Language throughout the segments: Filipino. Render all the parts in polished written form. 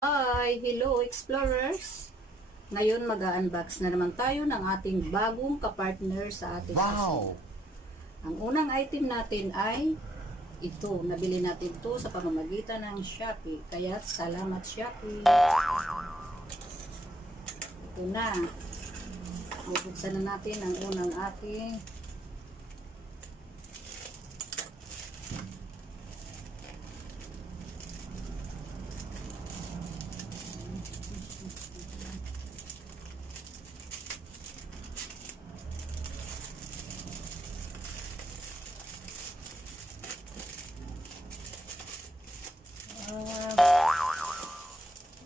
Hi! Hello Explorers! Ngayon mag-unbox na naman tayo ng ating bagong kapartner sa ating kusina. Ang unang item natin ay ito. Nabili natin ito sa pamamagitan ng Shopee. Kaya salamat Shopee! Ito na. Bubuksan na natin ang unang ating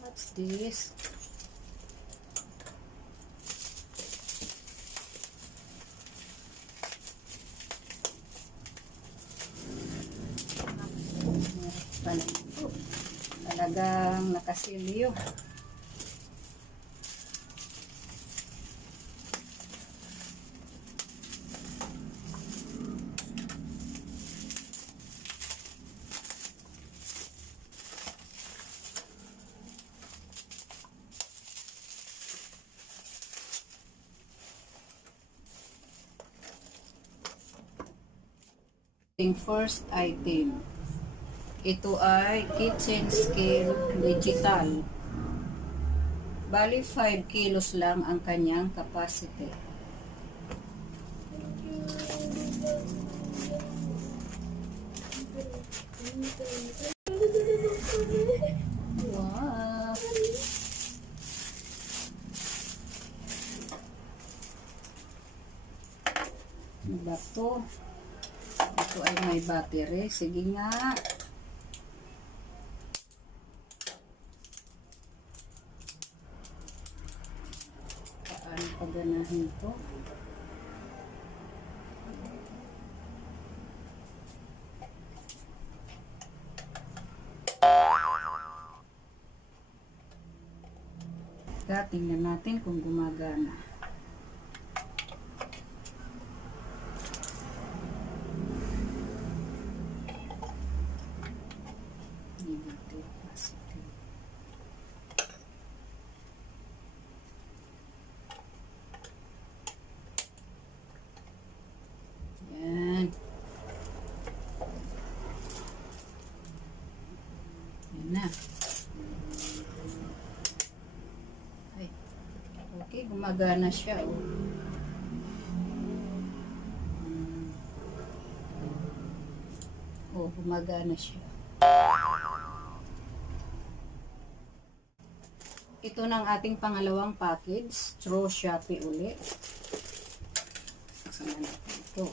what's this? Talagang nakasilyo. First item. Ito ay kitchen scale digital. Bali 5 kilos lang ang kanyang capacity. Wow! Ano ba ito? Ito ay may battery. Sige nga. Paano paganahin ito? Tingnan natin kung gumagana. Negative, positive. Yan. Yan na. Ay. Okay, gumagana siya. Gumagana siya. Ito ng ating pangalawang package. Through Shopee ulit. Saan natin ito?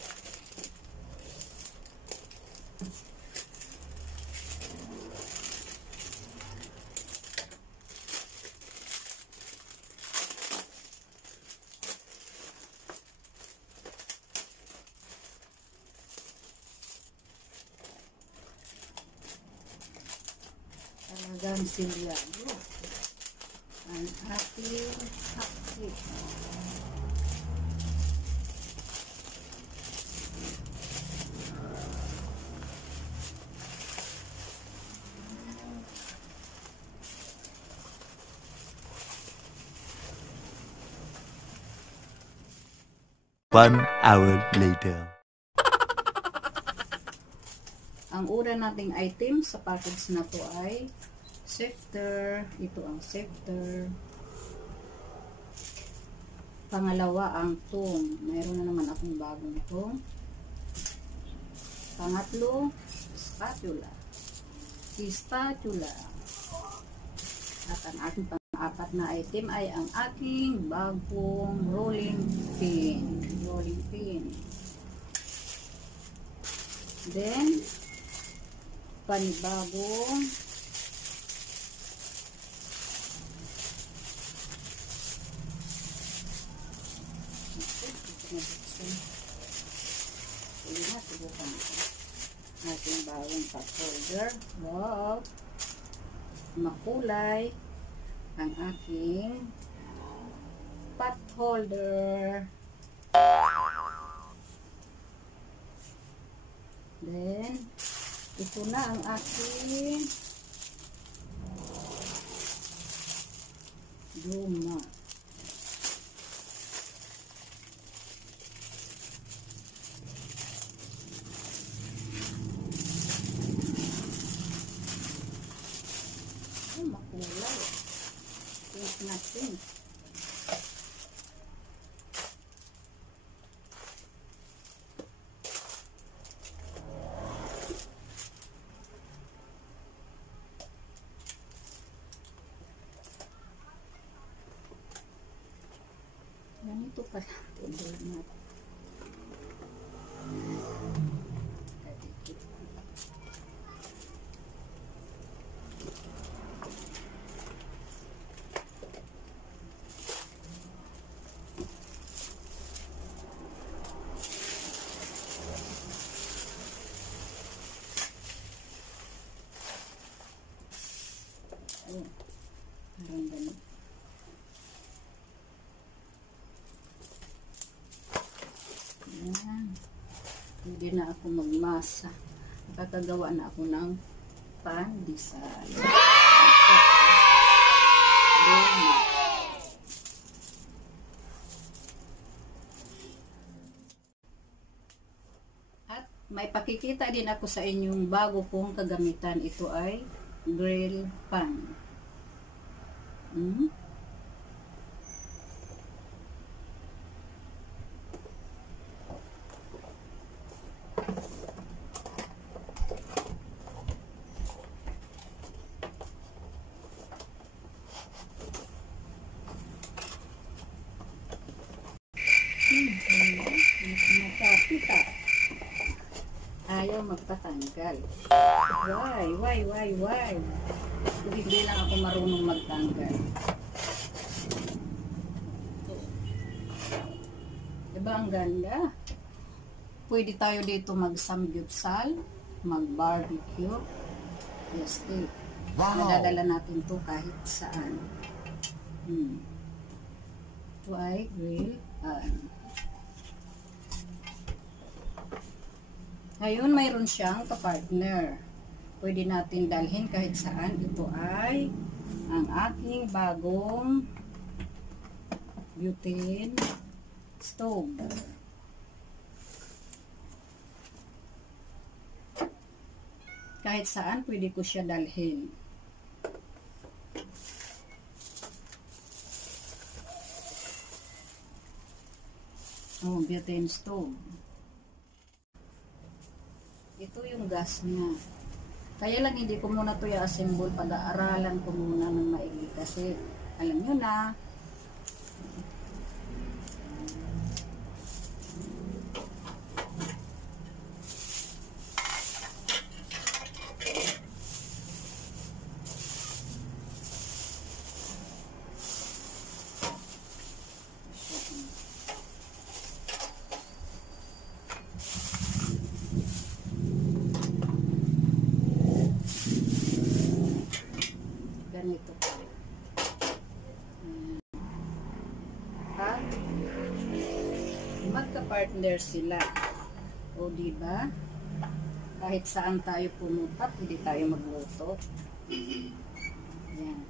Talagang silyado ang ating hotcake. One hour later. Ang una nating item sa package na to ay sifter. Ito ang sifter. Pangalawa ang tong. Mayroon na naman akong bagong tong. Pangatlo, spatula. Spatula. At ang ating pang-apat na item ay ang aking bagong rolling pin. Rolling pin. Then, panibagong ating bagong pot holder. Wow! Makulay ang aking pot holder. Then, ito na ang aking Luma. Oh, makulay. Pink na pink. Ganito pala. Table na. Ayan. Parang ganun. Ayan. Hindi na ako magmasa. Nakakagawa na ako ng pandesal. At may pakikita din ako sa inyong bago kong kagamitan. Ito ay grill pan. Nakapita. Ayaw magpatanggal. Why? Hindi lang ako marunong magtanggal. Diba ang ganda? Pwede tayo dito mag-samgyupsal, mag-barbecue. Yes, eh. Wow. Nadadala natin to kahit saan. Ito ay grill pan. Ngayon, mayroon siyang kapartner. Pwede natin dalhin kahit saan. Ito ay ang aking bagong butane stove. Kahit saan, pwede ko siya dalhin. Oh, butane stove. Ito yung gas niya. Kaya lang hindi ko muna ito i-assemble. Pag-aaralan ko muna ng maigi. Kasi alam nyo na. Ganito po. At magka-partner sila. O diba? Kahit saan tayo pumunta, pwede tayo magluto. Ayan.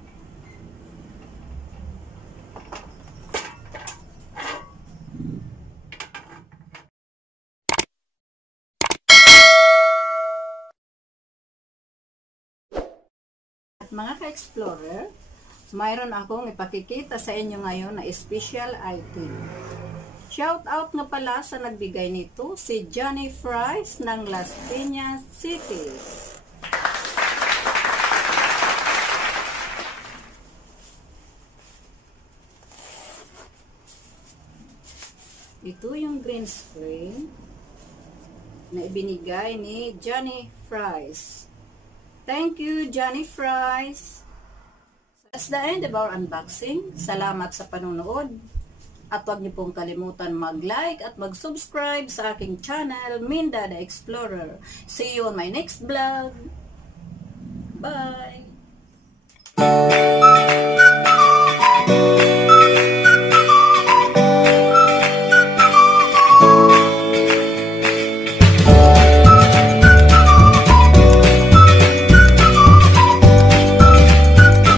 Mga ka-explorer, mayroon akong ipakikita sa inyo ngayon na special item. Shout out nga pala sa nagbigay nito, si Johnny Fries ng Las Piñas City. Ito yung green screen na ibinigay ni Johnny Fries. Thank you, Johnny Fries. That's the end of our unboxing. Salamat sa panonood. At huwag niyo pong kalimutan mag-like at mag-subscribe sa aking channel, Minda the Explorer. See you on my next vlog. Bye!